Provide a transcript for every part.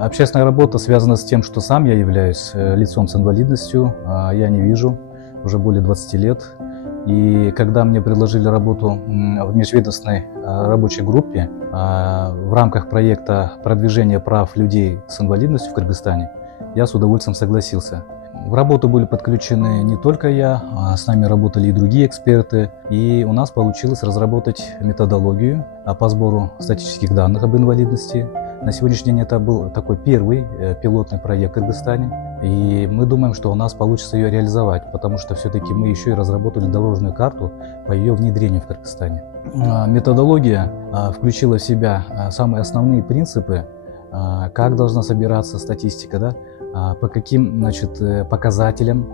Общественная работа связана с тем, что сам я являюсь лицом с инвалидностью, я не вижу уже более 20 лет. И когда мне предложили работу в межведомственной рабочей группе в рамках проекта продвижения прав людей с инвалидностью в Кыргызстане, я с удовольствием согласился. В работу были подключены не только я, с нами работали и другие эксперты, и у нас получилось разработать методологию по сбору статистических данных об инвалидности. На сегодняшний день это был такой первый пилотный проект в Кыргызстане, и мы думаем, что у нас получится ее реализовать, потому что все-таки мы еще и разработали дорожную карту по ее внедрению в Кыргызстане. Методология включила в себя самые основные принципы, как должна собираться статистика, да, по каким, показателям.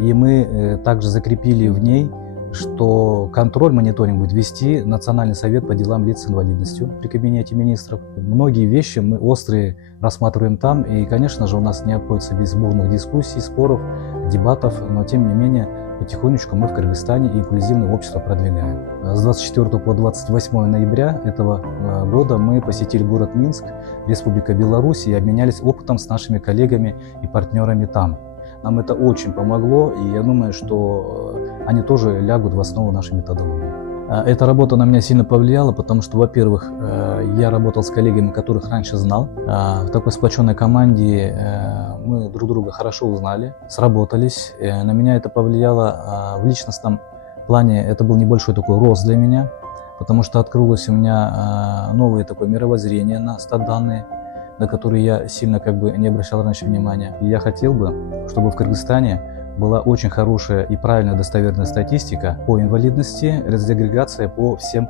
И мы также закрепили в ней, что контроль, мониторинг будет вести Национальный совет по делам лиц с инвалидностью при Кабинете министров. Многие вещи мы острые рассматриваем там, и, конечно же, у нас не обходится без бурных дискуссий, споров, дебатов, но, тем не менее, потихонечку мы в Кыргызстане инклюзивное общество продвигаем. С 24 по 28 ноября этого года мы посетили город Минск, Республика Беларусь, и обменялись опытом с нашими коллегами и партнерами там. Нам это очень помогло, и я думаю, что они тоже лягут в основу нашей методологии. Эта работа на меня сильно повлияла, потому что, во-первых, я работал с коллегами, которых раньше знал. В такой сплоченной команде мы друг друга хорошо узнали, сработались. На меня это повлияло в личностном плане. Это был небольшой такой рост для меня, потому что открылось у меня новое такое мировоззрение на стат-данные, на которые я сильно не обращал раньше внимания. И я хотел бы, чтобы в Кыргызстане была очень хорошая и правильная достоверная статистика по инвалидности, разагрегация по всем,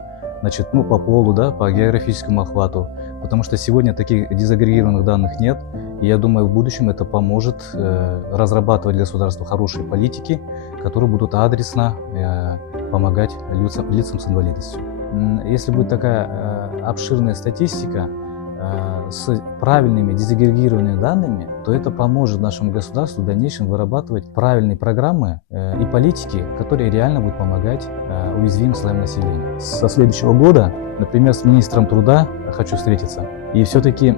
по полу, да, по географическому охвату. Потому что сегодня таких дезагрегированных данных нет. И я думаю, в будущем это поможет разрабатывать государству хорошие политики, которые будут адресно помогать лицам с инвалидностью. Если будет такая обширная статистика с правильными дезагрегированными данными, то это поможет нашему государству в дальнейшем вырабатывать правильные программы и политики, которые реально будут помогать уязвимым слоям населения. Со следующего года, например, с министром труда хочу встретиться и все-таки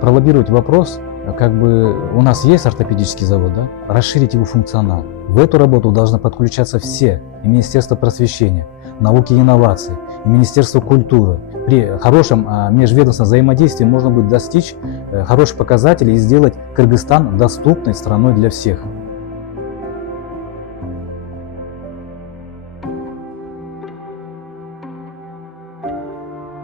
пролоббировать вопрос, у нас есть ортопедический завод, да? Расширить его функционал. В эту работу должны подключаться все, и Министерство просвещения, науки и инноваций, и Министерство культуры. При хорошем межведомственном взаимодействии можно будет достичь хороших показателей и сделать Кыргызстан доступной страной для всех.